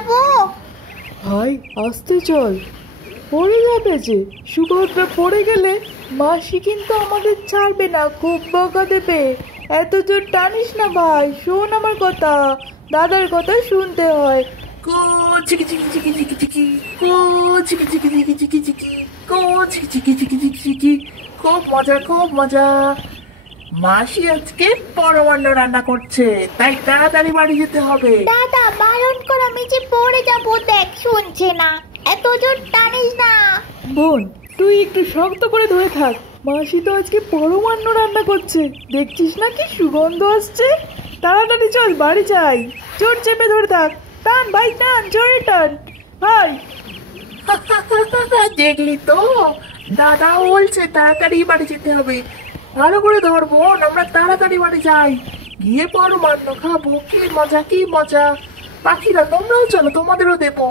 যাবো? ভাই আস্তে চল, পড়ে যাবে যে। সুভদ্রা পড়ে গেলে মাসি কিন্তু আমাদের ছাড়বে না, খুব বকা দেবে। এত জোর টানিস না ভাই, শোন আমার কথা, দাদার কথা শুনতে হয়। কো চিকি চিকি চিকি চিকি চিকি, কো চিকি চিকি চিকি চিকি চিকি, কো চিকি চিকি চিকি চিকি চিকি। খুব মজা, খুব মজা। মাসি আজকে পরমান্ন রান্না করছে, তাই তাড়াতাড়ি বাড়ি যেতে হবে। দাদা বারণ কর, আমি যে পড়ে যাবো, দেখ শুনছে না। এত জোর টানিস না। বোন তুই একটু শক্ত করে ধরে থাক, মাসি তো আজকে পরমান্ন রান্না করছে, দেখছিস না কি সুগন্ধ আসছে। তাড়াতাড়ি চল বাড়ি যাই, জোর চেপে ধরে থাক, টান ভাই টান, জোরে টান ভাই। দেখলি তো, দাদা বলছে তাড়াতাড়ি বাড়ি যেতে হবে। ভালো করে ধরবো, আমরা তাড়াতাড়ি বাড়ি যাই, গিয়ে পরমান্ন খাবো। কি মজা, কি মজা। পাখিরা তোমরাও চলো, তোমাদেরও দেবো।